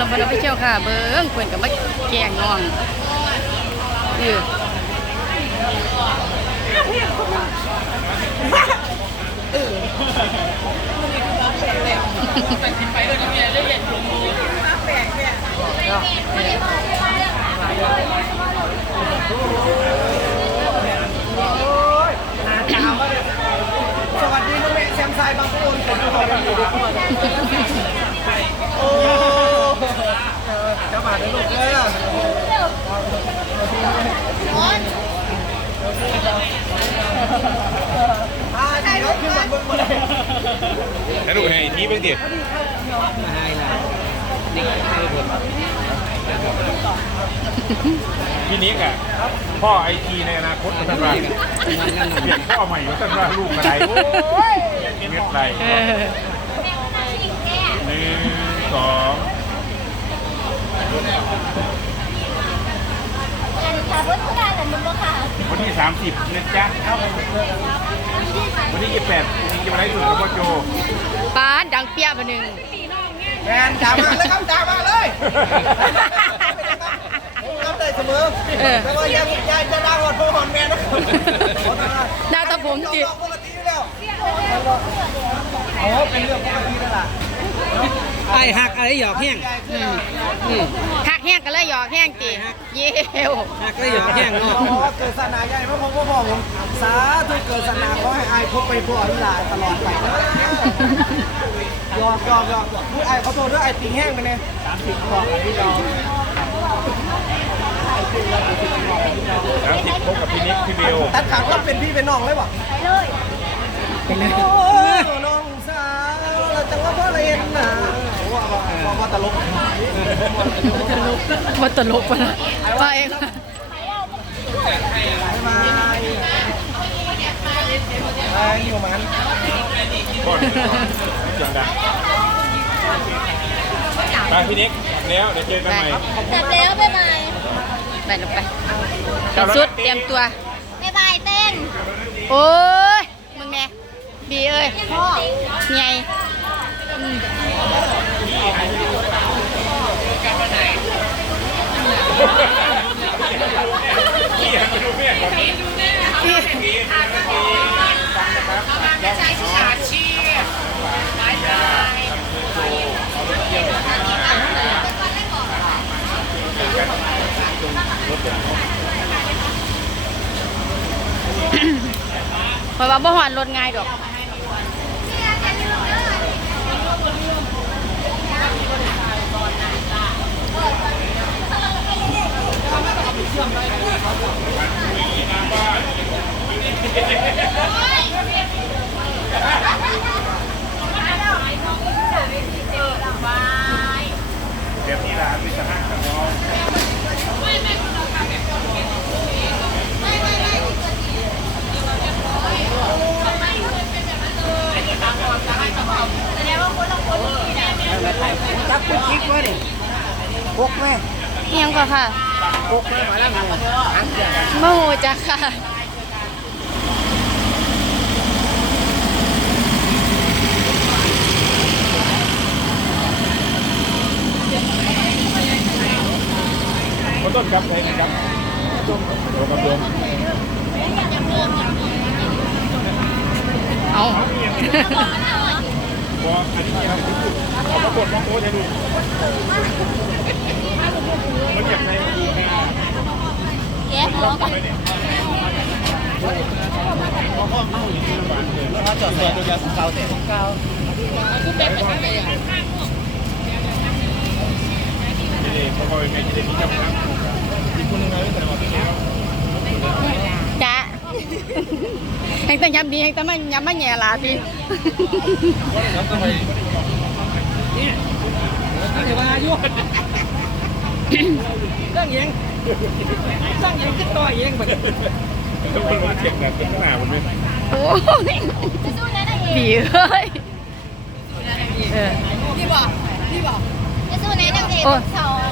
ลำบากไปเชี่ยวค่ะ เบิ้งเพื่อนกับมาแกล้งน้องเออสวัสดีน้องเมย์แซมไซบางคนคนที่คอยอยู่ดีโอ้ จะมาในลูกเลยอ่าใช่รถขึ้นมาบนบนเลยแล้วดูให้ที่เพิ่งเดียวพี่นิกอะพ่อไอทีในอนาคตมันทำไรเปลี่ยนพ่อใหม่ว่าตั้งว่าลูกอะไรโอ้ยเม็ดไรหนึ่งสอง วันที่สามสิบนะจ๊ะวันที่ยี่สิบแปดนี่จะมาไล่สุดกับพ่อโจป้าดดังเปี้ยบะหนึ่งแมนจ่ามาเลยครับจ่ามาเลยรับได้เสมอแต่ว่าอย่าอย่าจะด่าหอดโทหอนแมนนะครับหน้าตาผมจิปกติแล้วโอ้เป็นเรื่องปกติแล้วล่ะ ไอ้หักอะไรหยอกแห้งอืมอืมหักแห้งกันเลยหยอกแห้งจีเยวหักอะไรหยอกแห้งเนาะขอเกิดศาสนาใหญ่พระพงพ่อพ่อผมสาธุเกิดศาสนาขอให้อายพบไปทั่ววิลาตลอดไปนะยอมยอมยอมพูดไอ้เขาโทษด้วยไอ้ติ่งแห้งไปเนี่ยสามสิบบอกพี่ยอมสามสิบพบกับพี่นิกพี่เบลตัดขาดว่าเป็นพี่เป็นน้องเลยป่ะไปเลยเป็นเลยโอ้น้องสาวเราจังว่าพ่อเรียนนะว่าว่า ว่าตลกมาตลกปะนะไปเองมาไอ้อยู่มันก่อนเสียงดังไปพี่นิกแล้วเดี๋ยวเจอกันใหม่จับแล้วบ๊ายบายไปลงไปสุดเตรียมตัวบ๊ายบายเต้น โอ้ยมึงแน่บีเอ้ยพ่อไงอืม พี่อยากไปดูแม่ก่อน เพราะว่าบ่หวานรถง่ายดอก เดี๋ยวพี่ลาไปสหัสกับน้องจับปุ๊กกิ๊กไว้ดิพกไหมเอียงก่อนค่ะ พกไหมมาแล้วไงโมโหจ้ะค่ะขอต้นครับใครนะครับต้นเดี๋ยวกับโยมเอาบอกอันนี้ครับเอาปรากฏมาโค้ดให้ดูมันอยากใน มันอยู่ในแก๊สร้องถ้าจอดเรือตัวยาสุเกาเตะเกานี่เขาบอกยังไงจะได้มีกำลังอีกคนนึงนะแต่ว่าพี่เลี้ยงจ้ะแห่งแต่ย้ำดีแห่งแต่มันย้ำมาแง่ลาพี่แล้วทำไมอย่ามายุ่งสร้างเอง สร้างเองก็ต่อยเองแบบต้องคนลงเช็คแบบเป็นขนาดมันไหมโอ้ยสู้ได้ได้เองบีเอ้ยเออจะสู้ในนางเอกสอง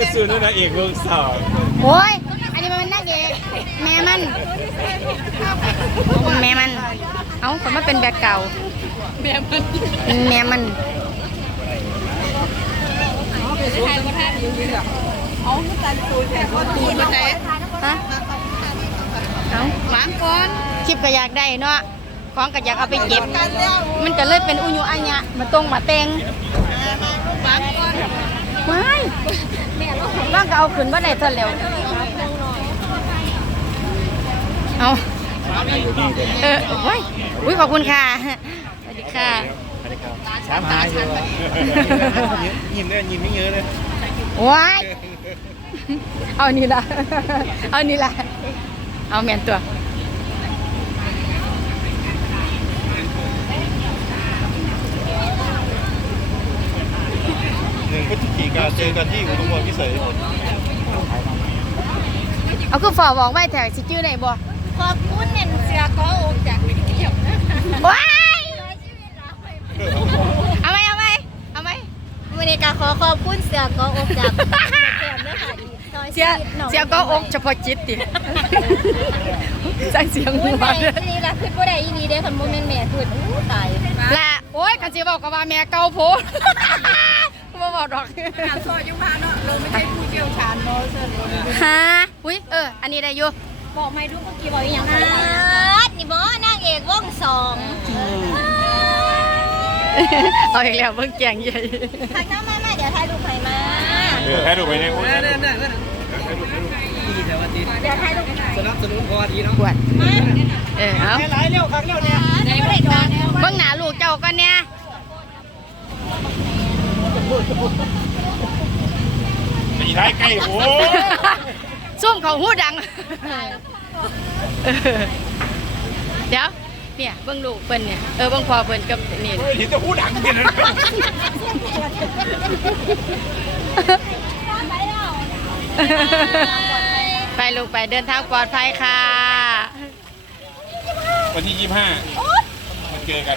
จะซื้อนั่นนะเอกเมืองสองโอ้ยอันนี้มันเป็นนักเอกแม่มันแม่มัน เอ้าผมมาเป็นแบกเก่าแม่มันแม่มันเป็นคนท่านยืนยืนอาตันตูนแค่ว่าตูนมาไหนฮะเอาหวานก่อนคลิปก็อยากได้เนาะของก็อยากเอาไปเก็บ มันก็เลยเป็นอุญุอัญญะมาตรงมาเตงหวานก่อนไม่บ้างก็เอาขึ้นบ่ได้เท่าแล้วเอาเออโอ้ยอุ้ยขอบคุณค่ะสวัสดีค่ะสามหายอยู่ยิ้มเลยยิ้มไม่เยอะเลยว้าย เอานี่ละ เอานี่ละ เอาแมนตัว หนึ่งพฤศจิกาเจอกันที่อุดมพรพิเศษเอาคือฝ่อบอกไว้แถวสิจื้อได้บ่ขอบคุณเนี่ยเสือก็อกจากไม่เกี่ยวนะว้าย ร้อยชีวิตเราไปเอาไหมเอาไหมเอาไหม วันนี้ก็ขอขอบคุณเสือก็อกจากไม่เกี่ยวนะคะอีกร้อยเสียชีวิตหนองเสียก็อกเฉพาะจิตติใส่เสียงหัอุ้ยวแม่ด้วยนี่ละคือบ่ได้อีนี่เด้คันบ่แม่นแม่พูดอู้ตายละโอ้ยคันสิบอกก็ว่าแม่เก่าโพดบ่บอกดอกซอยอยู่บ้านเนาะเราไม่ใช่ผู้เชี่ยวชาญเนาะฮะอุ้ยเออ อันนี้ได้อยู่บอกไม่รู้เมื่อกี้บอกอีหยังคะนี่บ่นางเอกวงสองเอาอีกแล้วเบิ่งแกงใหญ่ทักน้ำมามาเดี๋ยวถ่ายรูปให้มาเออให้ดูไปเนี่ยโอ้ยนั่นนั่นนั่นดีแต่ว่าดีเดี๋ยวถ่ายรูปให้สนับสนุนพอดีเนาะปวดมาเออเอาหลายเร็วครั้งเร็วเนี่ยได้บ่ได้ดอกเบิ่งหน้าลูกเจ้าก่อนเนี่ยตีท้ายใกล้โอ้ยซุ่มเขาหูดังเออเดี๋ยว เนี่ยเบิ่งลูกเพิ่นเนี่ยเออเบิ่งพ่อเพิ่นกับนี่เฮ้ยเห็นแต่หูดังเนี่ยนะไปแล้วไปลูกไปเดินทางปลอดภัยค่ะ วันที่ยี่ห้ามาเจอกัน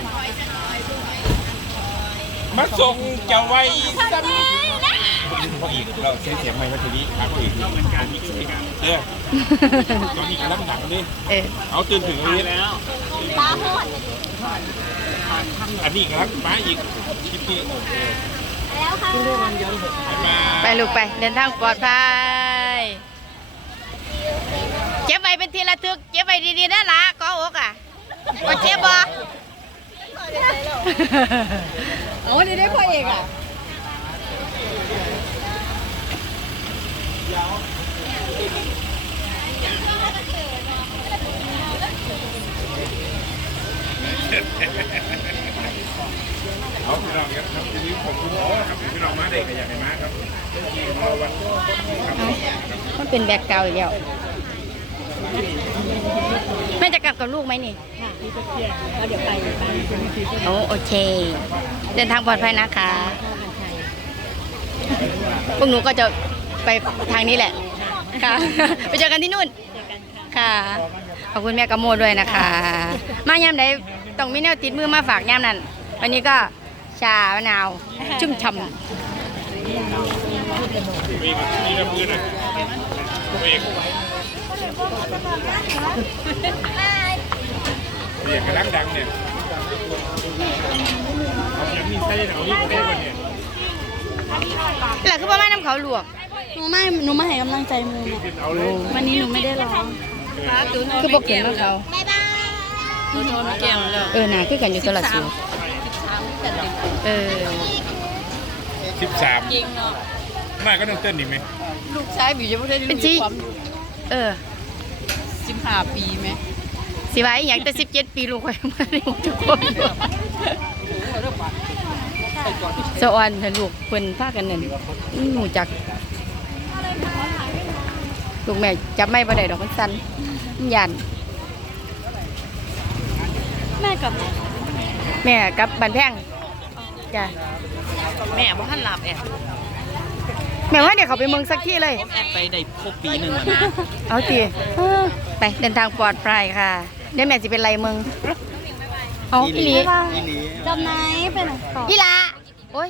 มาส่งเจ้าไว้ซ้ำพ่ออีกเราเสียเสียงไม่มาทีนี้หาพ่ออีกเราเป็นการมิกซ์กันเออตอนนี้กำลังหนักเลยเออเอาตื่นถึงเลยแล้ว ปลาหอดอันนี้กำลังมาอีกคลิปนี้แล้วค่ะบ๊ายบาย ไปลูกไปเดินทางปลอดภัยเก็บไว้เป็นทีละทึกเก็บไว้ดีๆนะล่ะก็อกอะก็เจ็บบ่โอ้นี่ได้พ่อเอกอะ เอาพี่น้องครับครับทีนี้ผมคุณพ่อครับพี่น้องมาเด็กก็อยากให้มาครับที่เราวันครับมันเป็นแบกเก่าอีกแล้วแม่จะกลับกับลูกไหมนี่ค่ะเดี๋ยวไปโอ้โอเค เดินทางปลอดภัยนะคะพวกหนูก็จะไปทางนี้แหละ ค่ะ ไปเจอกันที่นู่น ค่ะ ขอบคุณแม่กะโมด้วยนะคะ มายามใด ต้องมีแนวติดมือมาฝากยามนั้นวันนี้ก็ชามะนาวชุ่มฉ่ำมีมียตัวเองเรียกกระดังดังเนี่ยเอาย่างนี้ใส่เอานี่ใส่ก่อนเนี่ยแหละคือประมาณน้ำเขาหลวกหนูไม่หนูไมาให้กำลังใจมูขึ้นเอาเลยวันนี้หนูไม่ได้ร้องคือบอกเห็นน้ำเขา บ๊ายบายหนูโทรแก้วแล้วเออหนาคือกันอยู่ตลอดสูเออสิบสามเก่งเนาะน่าก็ต้องเต้นอีกไหมลูกชายบิวยังไม่ได้เป็นจีเออสิบห้าปีไหมสิไว้อย่างแต่สิบเจ็ดปีลูกไว้มาได้หมดทุกคนสะออนเห็นลูกเพิ่นพากันนั่นอื้อหนูจักลูกแม่จับไม่บ่ได้ดอกมันสั่นมันยัน แม่กับแม่กลับบ้านแพงจ้ะแม่บ่ทันหลับแอบแม่ว่าเดี๋ยวเขาไปเมืองสักที่เลย แอบไปได้ครบปีหนึ่งแล้วนะเอาตีไปเดินทางปลอดภัยค่ะ เดี๋ยวแม่จะเป็นไรมึงเอาอีหลีจำไหนไปไหนต่ออีหลาโอ้ย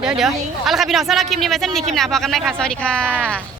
เดี๋ยวเดี๋ยวเดี๋ยวเอาละค่ะพี่น้องสำหรับคลิปนี้ไว้สำหรับคลิปหน้าพอกันไหมค่ะ สวัสดีค่ะ